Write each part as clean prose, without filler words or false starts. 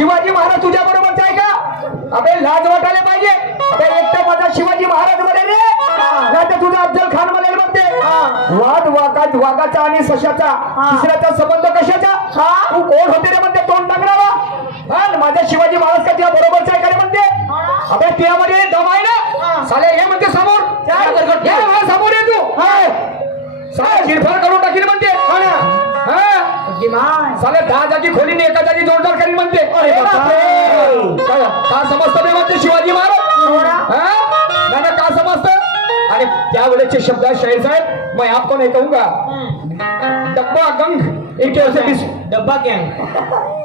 शिवाजी महाराज तुझ्या बरोबरच आहे का? अबे लाज वाटायला पाहिजे. अबे एकटा माझा शिवाजी महाराज म्हणे रे, नाही तर तुझा अफजल खान म्हणे म्हणते. वाघाचा आणि सशाचा तिसऱ्याचा संबंध कशाचा? तू कोण होते रे म्हणते तोंड टाकणारा? माझ्या शिवाजी महाराज का तुझ्या बरोबरच आहे का रे म्हणते. अबे त्यामध्ये दम आहे ना साले. हे म्हणते समोर समोर ये तू. साले चिरफाड करून टाकील म्हणते. साले 10 जागी खोलीने एका जागी जोरदार करीन म्हणते. का समजतं मी म्हणते शिवाजी महाराज? ना का समजतं? आणि त्यावेळेचे शब्द शाहीर साहब मैं आपको नहीं कहूंगा. डब्बा गंग इनके ओर से 20 डब्बा गैंग.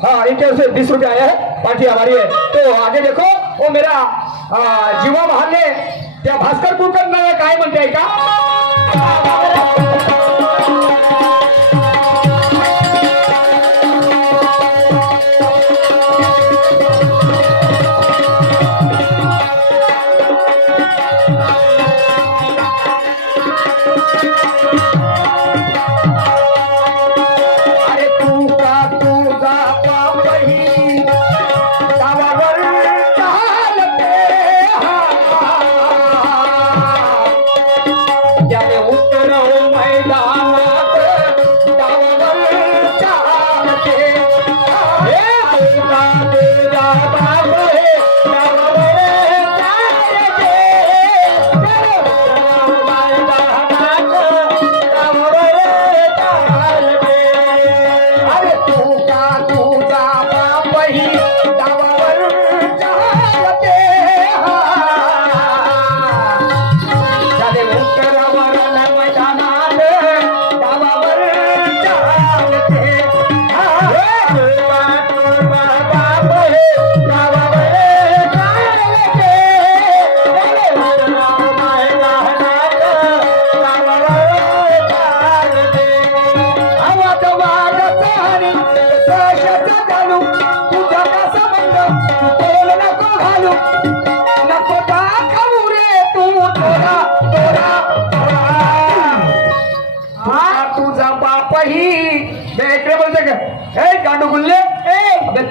हाँ इनके ओर से 20 रुपये आया है. पार्टी हमारी है. तो आगे देखो वो मेरा जीवा महाले त्या भास्कर कुलकर्णी काय म्हणते आहे का?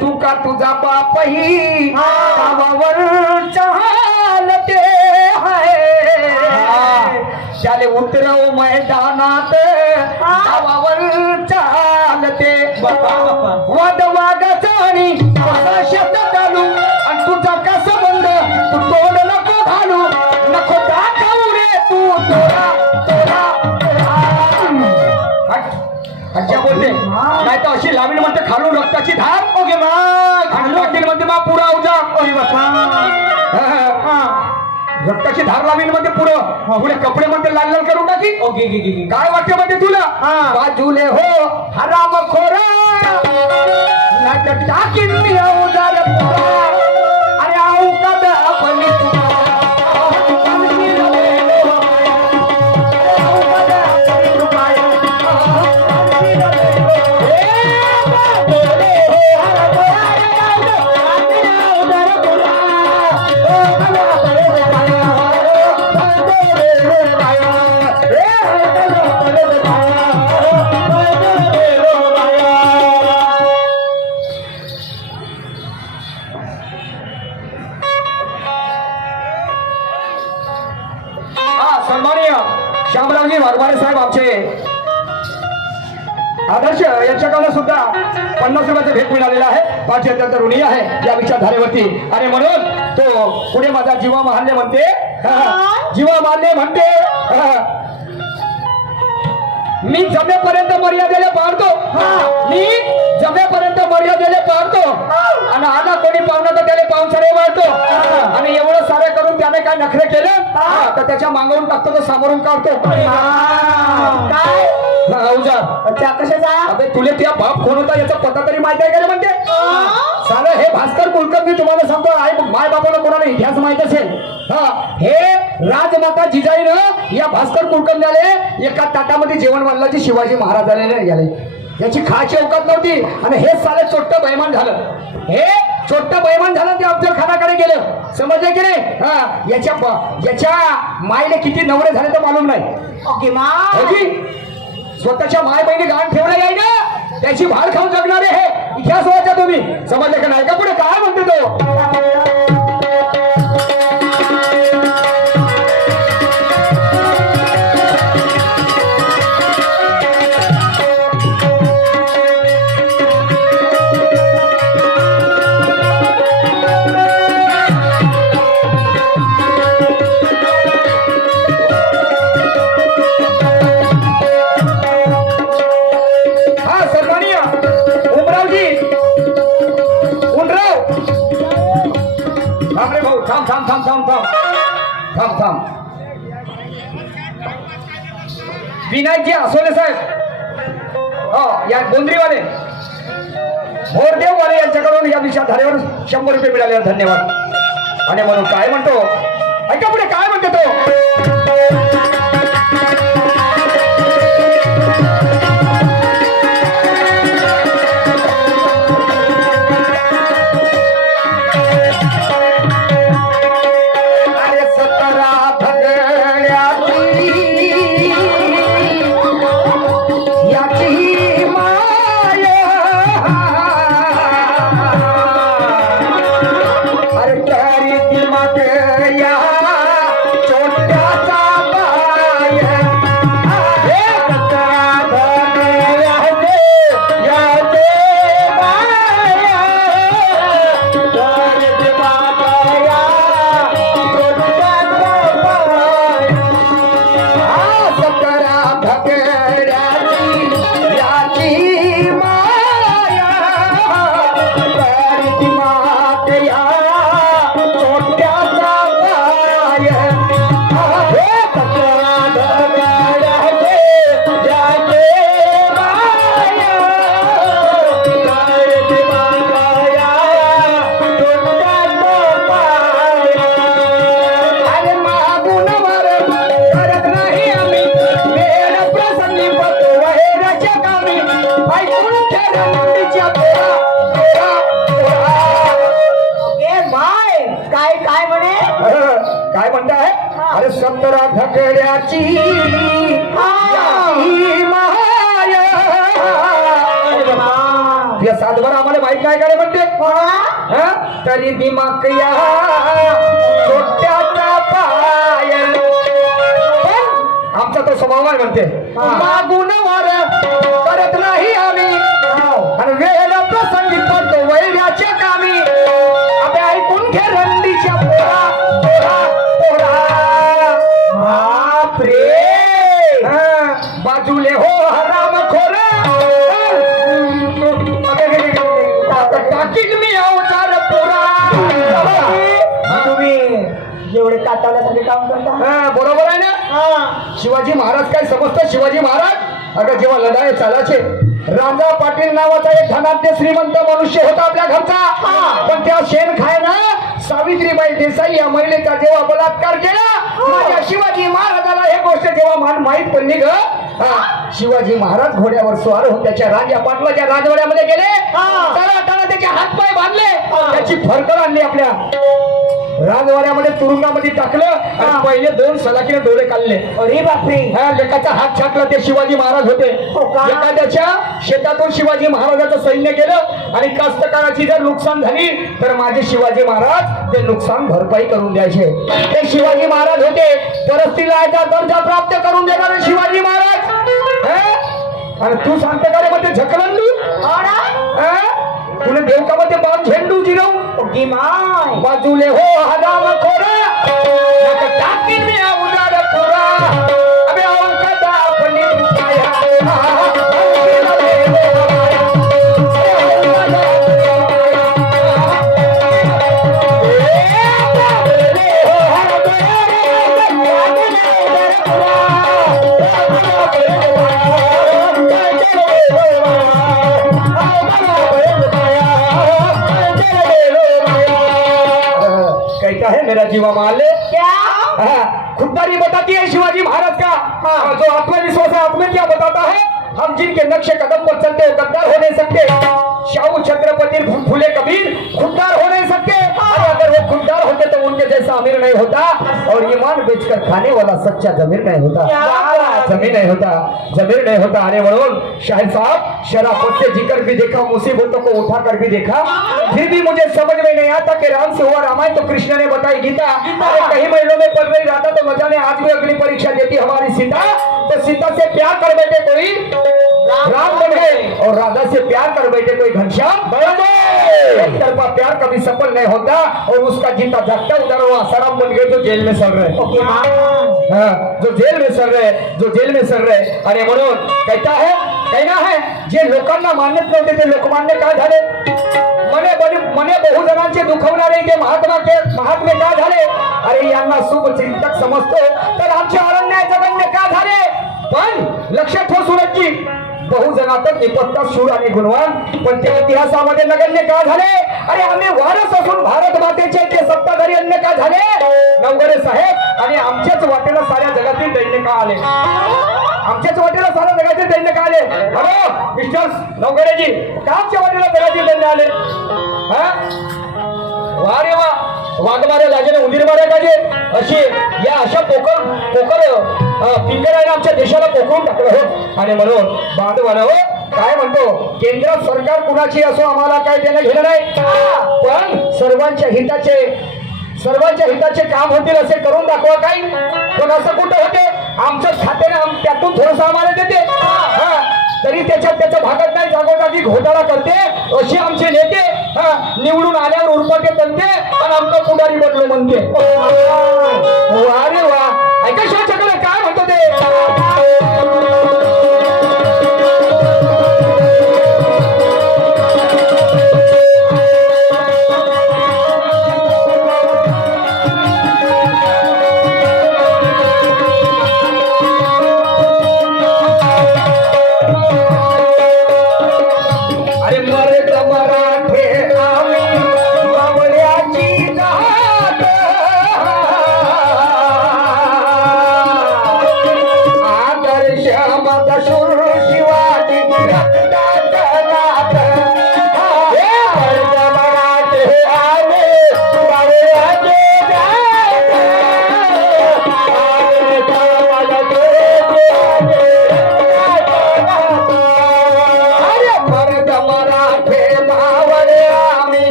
तू का तुझा बापही गावावर चालते आहे. शाले उतरव मैदानात गावावर चालते. वाद वागाचा आणि शेत चालू आणि तुझा का संबंध तू तोड नको घालू. नको दाखवू रे तू तोरा तोरा. अच्छा बोलते नाही तर अशी लावीन म्हणते खालून रक्ताची धार. ओके म्हणते मा पुरा उजा. रक्ताची धार लावीन म्हणते पुढं पुढे कपडे म्हणते लाल लाल करून टाकी. ओके काय वाटते म्हणते तुला? बाजूले हो हराम खोरा नाटक टाकीन मी उजार पुरा. अरे आऊ का आपण श्यामरावजी वाघमारे साहेब आमचे आदर्श यांच्याकडे सुद्धा 50 रुपयाचा भेट मिळालेला आहे. पाठी अत्यंत ऋणी आहे या विचारधारेवरती. आणि म्हणून तो पुढे माझा जीवा महाल्य म्हणते. जीवा महाल्य म्हणते मी जमेपर्यंत मर्यादेला पाळतो. मी जमेपर्यंत मर्यादेला पाळतो. आणि आला कोणी पाहुणा तर त्याला पाहुणचारे वाढतो. आणि एवढं सारं करून त्याने काय नखरे केले तर त्याच्या मागवून टाकतो तो सामोरून काढतो. काय कशाचा? अबे तुले त्या बाप कोण होता याचा पत्ता तरी माहिती आहे का रे म्हणते. सारं हे भास्कर कुलकर्णी तुम्हाला सांगतो आई माय बापाला कोणाला इतिहास माहित असेल. हे राजमाता जिजाईनं या भास्कर कुलकर्ण्याले एका ताटामध्ये जेवण वाढल्याची शिवाजी महाराजांनी गेले. याची खायची अवकात नव्हती. आणि हे साले चोट्ट बैमान झालं. हे चोट्ट बैमान झालं ते अफजल खानाकडे गेलं. समजले की नाही? याच्या मायले किती नवरे झाले तर मालूम नाही. स्वतःच्या माय बहिणी गाण ठेवणं याय ना त्याची भाड खाऊन जगणारे हे इतिहास वाचा तुम्ही समजले का नाही का पुढे काय म्हणते तो थांब विनायकजी आसोले साहेब या गोंद्रीवाले भोरदेववाले यांच्याकडून या विषाधारेवर 100 रुपये मिळाले धन्यवाद आणि म्हणून काय म्हणतो ऐका पुढे काय म्हणतो तो काय म्हणताय अरे 17 धकड्याची या सातबार आम्हाला माहित नाही काय म्हणते तरी दिमाग या छोट्याचा पाय आमचा तो स्वभाव आहे म्हणते मागून वार करत नाही आम्ही आणि वेळ प्रसंगी पडतो वैराच्या कामी आपल्या ऐकून घे रंडीच्या पोरा बाजूले हो हराम खोर टाकीन मी अवतार पोरा तुम्ही एवढे कातावल्यासाठी काम करता बरोबर आहे ना शिवाजी महाराज काय समजतं शिवाजी महाराज अगं जेव्हा लढाई चालायचे राजा पाटील नावाचा एक धनाढ्य श्रीमंत मनुष्य होता आपल्या घरचा पण त्या शेण खायला सावित्रीबाई देसाई या महिलेचा जेव्हा बलात्कार केला माझ्या शिवाजी महाराजाला हे गोष्ट जेव्हा माहित पडली ग शिवाजी महाराज घोड्यावर स्वार होऊन त्याच्या राजा पाटलाच्या राजवाड्यामध्ये गेले त्याला त्याचे हातपाय बांधले त्याची फरकड आणली आपल्या राजवाड्यामध्ये तुरुंगामध्ये टाकलं आणि पहिले 2 सलाखीने डोळे काढले अरे बापरे लेकाचा हात छाटला ते शिवाजी महाराज होते एखाद्याच्या शेतातून शिवाजी महाराजाचं सैन्य गेलं आणि कास्तकाराची जर नुकसान झाली तर माझे शिवाजी महाराज ते नुकसान भरपाई करून द्यायचे ते शिवाजी महाराज होते परस्तिलाचा दर्जा प्राप्त करून देणारे शिवाजी महाराज आणि तू सांगते का रे मध्ये झकलन तुला देवकामध्ये बाप झेंडू जिरवू बाजूले हो हराम खोरा टाकीन मी उदार खोरा अबे औषध आपली है मेरा जीवा माले क्या खुददारी बताती है शिवाजी महाराज का जो आत्मविश्वास है आत्म क्या बताता है हम जिनके नक्शे कदम पर चलते हो गद्दार हो नहीं सकते शाहू छत्रपति फूले कबीर खुददार हो नहीं सकते अगर वो खुददार होते तो उनके जैसा अमीर नहीं होता और ईमान बेचकर खाने वाला सच्चा जमीर नहीं होता, जमीन नहीं होता, जमीर नहीं होता। अरे म्हणून शाहिद साहब शराफत से जिक्र भी देखा, मुसीबतों को उठा कर भी देखा, फिर भी मुझे समझ में नहीं आता कि राम से हुआ रामायण तो कृष्ण ने बताई गीता। अरे कई महीनों में पढ़ रही राधा तो न जाने आज भी अग्नि परीक्षा देती हमारी सीता। तो सीता से प्यार कर बैठे कोई राम बन गए और राधा से प्यार कर बैठे कोई घनश्याम बन गए। एक तरफा प्यार कभी सफल नहीं होता और उसका जीता जागता उधर वो आसाराम बन गए जो जेल में सड़ रहे। हाँ, जो जेल में सड़ रहे, जो जेल में सड़ रहे। अरे म्हणून कहना है जे लोकांना मान्यत नव्हते ते लोकमान्य काय झाले, मने बहु जणांचे दुखवणारे ते महात्मे का झाले। अरे यांना शुभ चिंतक समजतो तर आमचे अरण्य जगन्य का झाले। पण लक्षात ठेव सूरजची, बहु जणातच निपत्ता शूर आणि गुणवान पण त्या इतिहासामध्ये नगण्य का झाले। अरे आम्ही वारस असून भारत मातेचे ते सत्ताधारी अन्य का झाले। नवघरे साहेब आणि आमच्याच वाटेला साऱ्या जगातील दैन्य का आले, आमच्याच वाटेला साऱ्या जगातील दैन्य का आले। हॅलो मिस्टर नवघरेजी, का आमच्या वाटेला जगातील दैन्य आले। वा रे वा, वाघ मारे लाजेने उंदीर मारे काजे अशी या अशा पोकर फिंगर आहे आमच्या देशाला पोकळून टाकलं हो। आणि म्हणून बांधवानं हो काय म्हणतो, केंद्र सरकार कुणाची असो आम्हाला काय देणं घेणं नाही, पण सर्वांच्या हिताचे काम होतील असे करून दाखवा। काही पण असं कुठं होते, आमच्याच खात्याने त्यातून थोडंसं आम्हाला देते, तरी त्याच्या भागात नाही जागोजागी घोटाळा करते असे आमचे नेते। निवडून आल्यावर उरपाटे तंते आणि आमचा पुढारी बनलो म्हणते। वा रे वा, ऐका शिवाच्याकडे काय म्हणतो ते।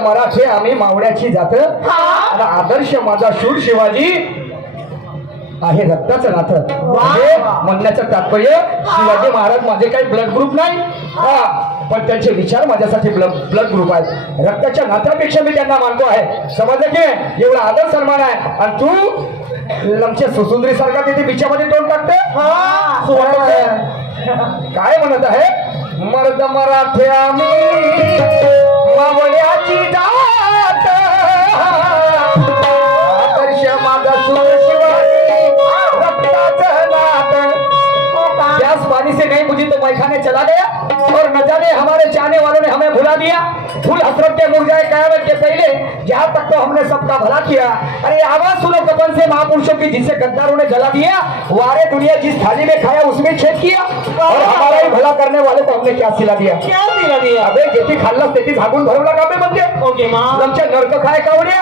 मराठे आम्ही मावळ्याची जात आणि आदर्श माझा शूर शिवाजी आहे रक्ताचं नातं। म्हणजे म्हणण्याचं तात्पर्य शिवाजी महाराज माझे काही ब्लड ग्रुप नाही, पण त्यांचे विचार माझ्यासाठी ब्लड ग्रुप आहेत। रक्ताच्या नात्यापेक्षा मी त्यांना मानतो आहे। समजलं की एवढा आदर सन्मान आहे आणि तू लमच्या सुसुंदरी सारखा तिथे बिच्यामध्ये तोंड टाकते। काय म्हणत आहे, मर्द मराठे आम्ही मावळ्याची जात, आदर्श माझा शूर शिवाजी रक्ताचं नातं। प्यास पानी से नहीं बुझी तो मैखाने चला गया और न जाने हमारे चाहने वालों ने हमें भुला दिया। फूल हसरत के मुरझाए कयामत के पहले, जहाँ तक तो हमने सबका भला किया। अरे आवाज सुनो कपन से महापुरुषों की, जिसे गद्दारों ने जला दिया। वारे दुनिया जिस थाली में खाया उसमें छेद किया और हमारा ही भला करने वाले को हमने क्या सिला दिया, क्या सिला दिया। अबे जेती खाल्लं तेती झाकून भरवला का बे म्हणजे, आमच्या नरक खाय कावड्या।